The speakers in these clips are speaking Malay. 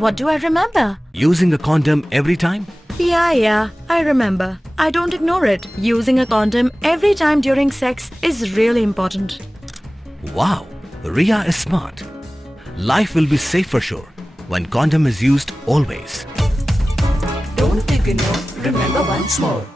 What do I remember? Using a condom every time? Yeah, I remember. I don't ignore it. Using a condom every time during sex is really important. Wow, Ria is smart. Life will be safe for sure when condom is used always. Don't ignore, remember once more.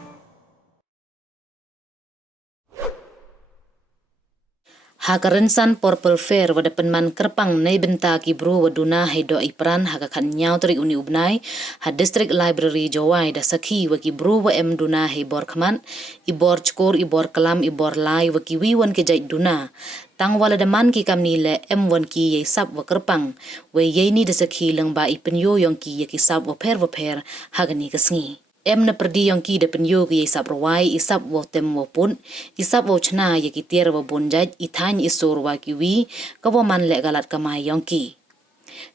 Hakarensan purple fair wada penman kyrpang nei benta ki bru waduna hadooh pran hakakan nyau trik uni ubnai ha district library jawai da sakhi wa ki bru wa em duna bor khaman ibor chkor ibor kalam ibor lai wa ki wiwan ke jai duna tang wala da man ki kamni le em wan ki ye sap wa kyrpang we ye ni da sakhi lang ba Pynyoo yong ki ye ki sap wa pher hagani kasngi em na perdi yang ki de Pynyoo ki isap rawai isap wo tem wo pun isap wo chna ye ki tiar wo bonjaj ithan isor wa ki wi ka wo man le galat kamai yang ki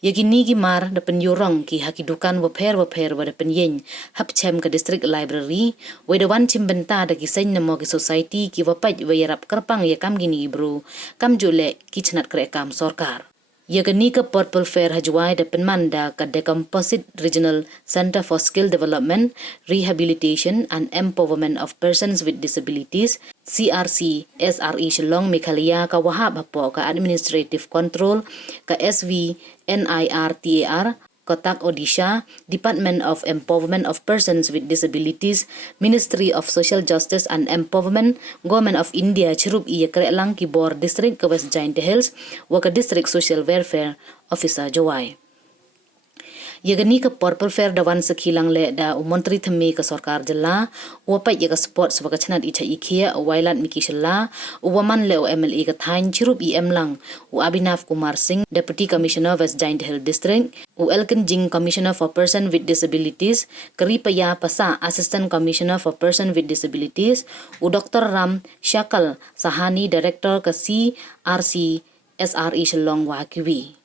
ye ki ni ki mar de Pynyoo rong ki hakidukan wo pher wa de penyen hap chem ka district library we de wan chim benta da ki sen na mo ki society ki wa paj we rap kyrpang ye kam gini bru kam jule ki chnat kre kam sarkar ye ni ka purple fair hajwai da penmanda ka de composite regional center for skill development rehabilitation and empowerment of persons with disabilities CRC SRE Shillong Mekhalia ka wahab hapo ka administrative control ka SV NIRTAR Kotak Odisha, Department of Empowerment of Persons with Disabilities, Ministry of Social Justice and Empowerment, Government of India, Chirup iya Krelang Kibor District ke West Giant Hills, waka District Social Welfare Officer Jawai. Yagani ka purple fair da wan sakhilang le da umontri thami ka sarkar jalla wapa ye ka sports waka chanat icha ikhia wailat mikishalla uwaman le MLA ka thain chirup em lang u Abhinav Kumar Singh Deputy Commissioner West Giant Hill District u Elkin Jing Commissioner for Person with Disabilities Karipaya Pasa Assistant Commissioner for Person with Disabilities u Dr. Ram Shakal Sahani Director ka CRC SRE Shillong Wakiwi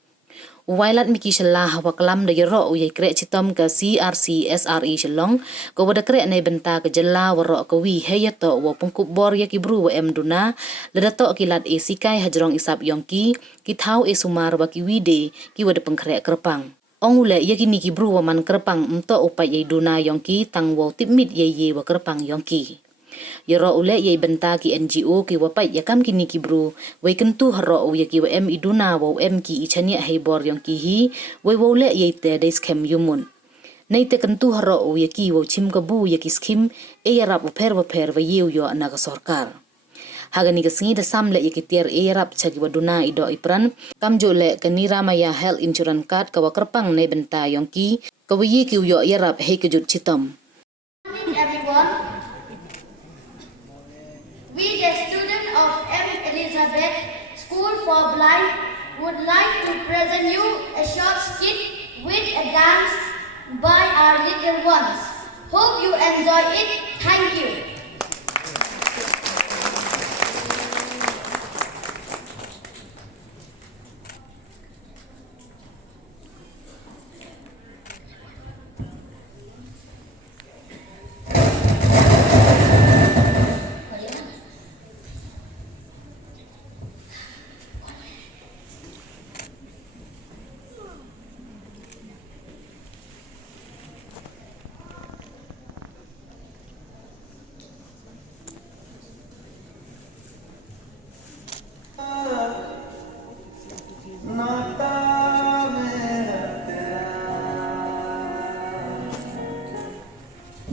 Wailat miki shalla hawa kalam da yaro u ye kre chitom ka CRC SRE Shillong ko wada kre nei benta ka jalla waro ka wi heyato wa pungkup bor ye ki bru wa em duna ladato kilat e sikai hajrong isap yongki ki thau e sumar wa ki wide ki wada pengkre kyrpang ongule ye ki ni ki bru wa man kyrpang mto upai ye duna yongki tang wo tipmit ye wa kyrpang yongki Yaro ule ye benta ki NGO ki wapai yakam kini ki bru we kentu haro ye ki wa em iduna wa em ki ichania hebor yang ki hi we ule ye te des kem yumun nei te kentu haro ye ki wa chim ka bu ye ki skim e yarap wa pher wa ye yo na ka sarkar hagani ka singi da samle ye ki tiar e yarap chagi wa duna idooh pran kam jole ka niramaya health insurance card ka wa kyrpang nei benta yang ki ka ye ki yo yarap he ka jut chitom. Everyone, we, the students of M. Elizabeth School for Blind, would like to present you a short skit with a dance by our little ones. Hope you enjoy it. Thank you.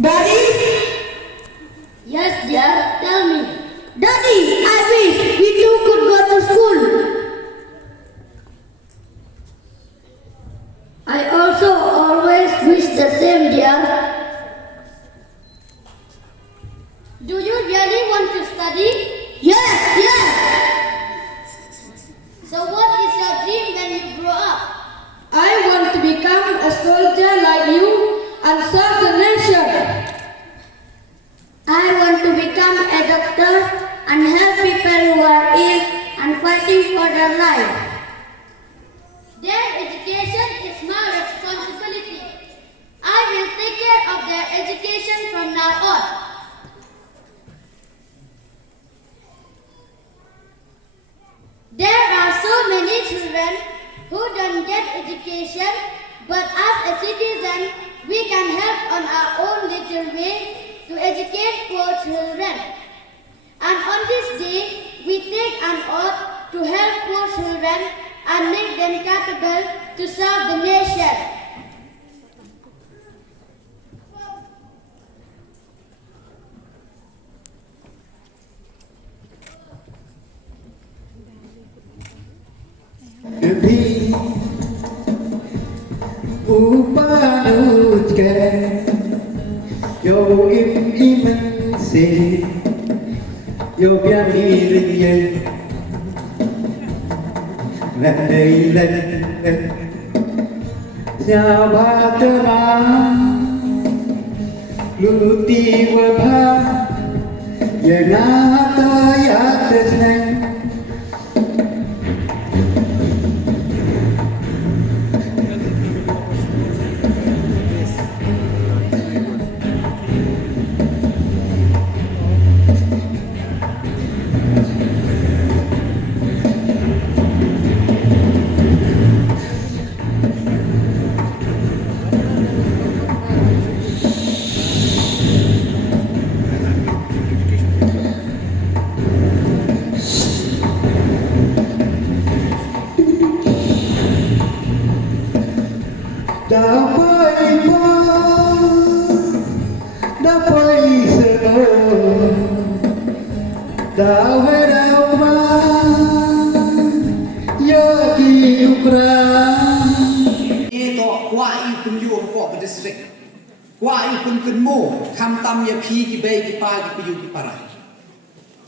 Daddy? Yes, dear, tell me. Daddy, I wish we two could go to school. I also always wish the same, dear. Do you really want to study? Yes. So what is your dream when you grow up? I want to become a soldier like you and serve the nation. I want to become a doctor and help people who are ill and fighting for their life. Their education is my responsibility. I will take care of their education from now on. There are so many children who don't get education But as a citizen, we can help on our own little way to educate poor children. And on this day, we take an oath to help poor children and make them capable to serve the nation. Lebih upanutkan yo iman se yo biar dirinya landai landai siapa terang luti wabha yang ada ya tersenang.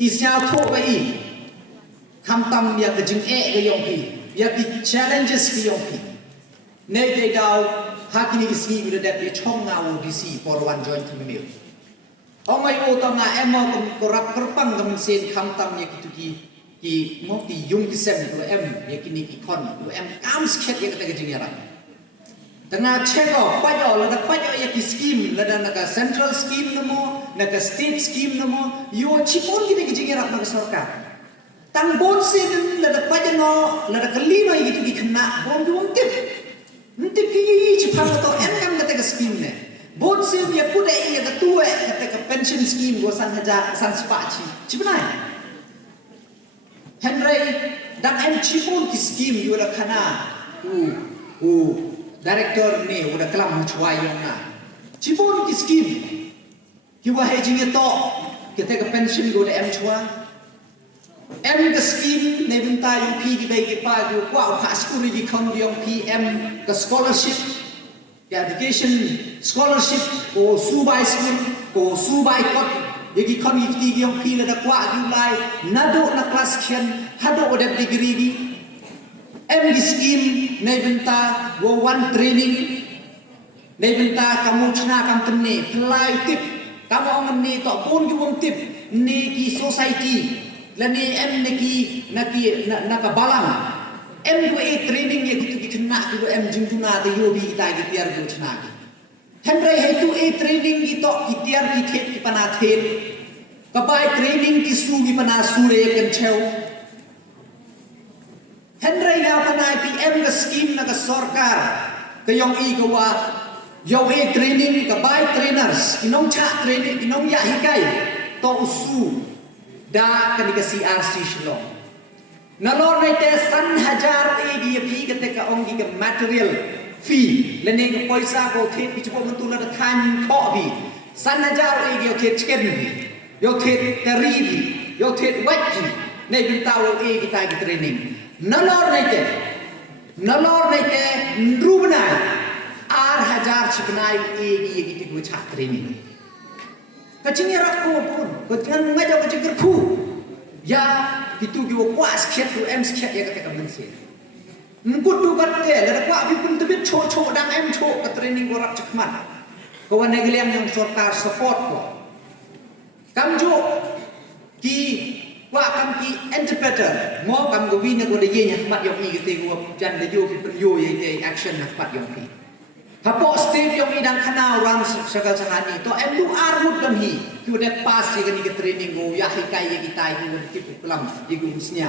Isya thok bai kham tam ya ke jing e ge yong pi ya ki challenges ki yong pi ne de dau hakini ski with that be chong na wo dc for one joint community mai o tam na em ko rap kyrpang gam sen kham tam ya ki tu ki mo ki yung ki sem ko em ya ki ni ki kon ko em kam skit ya ke jing ya ra tengah check off payo la da payo ya ki scheme la da na ka central scheme namo na ka state scheme namo yo chipon ki jing ya ra na sarkar tang bon se la da payo no la da kali no gitu ki khna bon du tip ntip ki chi phang to em kam ka scheme ne bon se ya pu de ya ka tu ka pension scheme go san haja san spa chi bnai henry dan em chipon ki scheme yo la khana director ni udah kelam cuai yang na cibun ki scheme kiwa hedging itu kita ke pension go em chua em ke scheme ne binta yung pi di bai ki pa go kwa ka school di kon yung pm ke scholarship ke education scholarship ko subai school ko subai kot yagi kon yiti yung pi la da kwa di lai nadooh na class khen hadooh odep degree di em scheme nei benta go one training nei benta kamu chna kam tenne plai tip kamu ang ni to pun ki wong tip ni ki society la ni em ne ki na ka balang em go e training ye ki chna ki em jing tuna de yo bi ta ki tiar go chna ki henry he tu e training ki to ki tiar ki thet ki pana thet ka bai training ki su ki pana sure ken cheu henry now panai pm ke scheme na ke sarkar ke yong i ke wa yo e training ke bai trainers inong cha training inong ya hikai to usu da ke crc shilong na lor nei te san hajar e di pi ke te ka ong ke material fee le ne ke paisa ko the pi chpo man tu la than kho bi san hajar e yo the chicken bi yo the teri bi yo the wet bi nei bin tao e ki tai ki training nalor naike ndrubnai ar hajar chipnai egi egi ku chhatri ni kaching ra ko pun ko kan ngaja ko chikir khu ya itu ki wo kwas khet tu em skhet ya ka ka mense mkut tu kat te la kwa bi pun tebit cho dang em cho ka training ko rap chakmat ko wan negeliam yang sarkar support ko kamjo ki wa kam ki interpreter mo kam go win go de ye nya mat yong i ke te go jan de yo ki pen yo ye te action na pat yong ki ha po state yong i dang khana ram sagal sahani to em du armut dam hi ki de pass ye ni ke training go ya hi kai ye ki tai ki ki pulam ye go musnya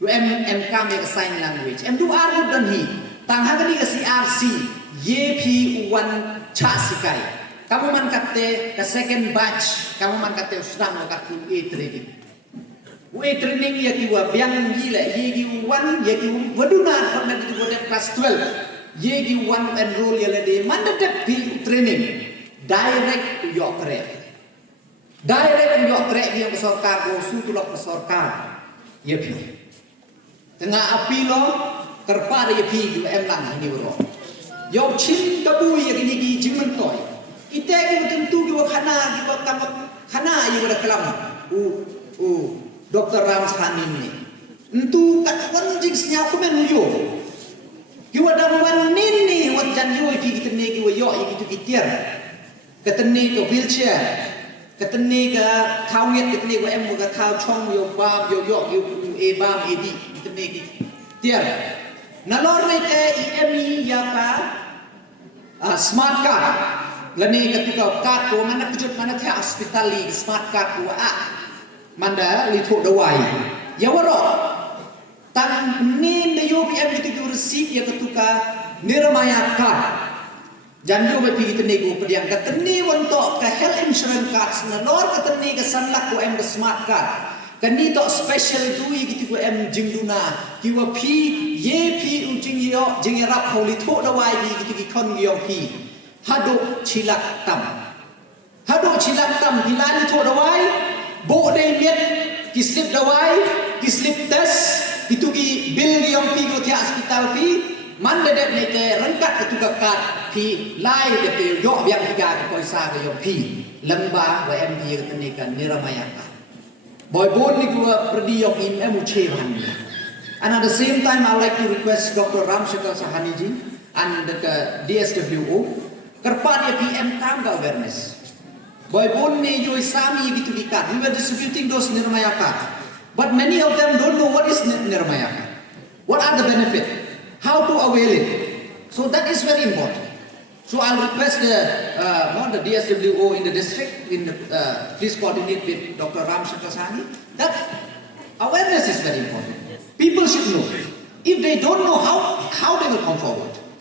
tu em kam ye sign language em du armut dam hi tang hagani ka CRC YP1 cha sikai kamu man katte ka second batch kamu man katte usnang ka ku training training ya kiwa biang gila YG1 YG waduna format itu bodet class 12 YG1 enroll ya lede man de training direct to your career direct to your career yang pesorkar go su tulok pesorkar ya pi tengah api lo terpada ya pi ju em lang ni ro yo chin kabu ya gini gi jimen toy kita ki tentu ki khana ki kam khana ya ora kelam Dr. Ramshanin ni entu kat wan jing snya ko men yo ki wadam wan nin ni wan jan yo ki kitne ki yo ki tu tiar katne ko wheelchair katne ka khawet katne ko em ka khaw chong yo bam yo yo e bam e di katne ki tiar nalor nei te emi ya pa smart card lani ketika card ko mana kujut mana the hospital li smart card ko manda li tho dawai ya waro tan ni ne yo pm gitu receipt ya ketika niramaya card janjo be pi kitne ko pediang katne wonto ka health insurance cards na lor katne ka sanlak ko em smart card kani to special dui gitu ko em jingduna kiwa pi ye pi jing yo jing rap holi tho dawai bi gitu ki kon yo pi hadooh chilak tam hilali tho dawai bo dei miet ki slip dawai ki slip test itu ki bil yang pi go thia hospital pi man de ne te rangkat itu ka kat pi lai de te yo biang tiga ki poisa ga yo pi lamba wa md ka ne kan niramaya boy bon ni ko perdi yo in emu chevan and at the same time I would like to request Dr. Ramshakal Sahaniji and the DSWO kerpat ya PM tam ga awareness boy bon ni yo sami gitu dikat we were distributing those niramaya card but many of them don't know what is niramaya card what are the benefit how to avail it so that is very important so I'll request the DSWO in the district please coordinate with Dr. Ramshakal Sahani that awareness is very important people should know if they don't know how they will come forward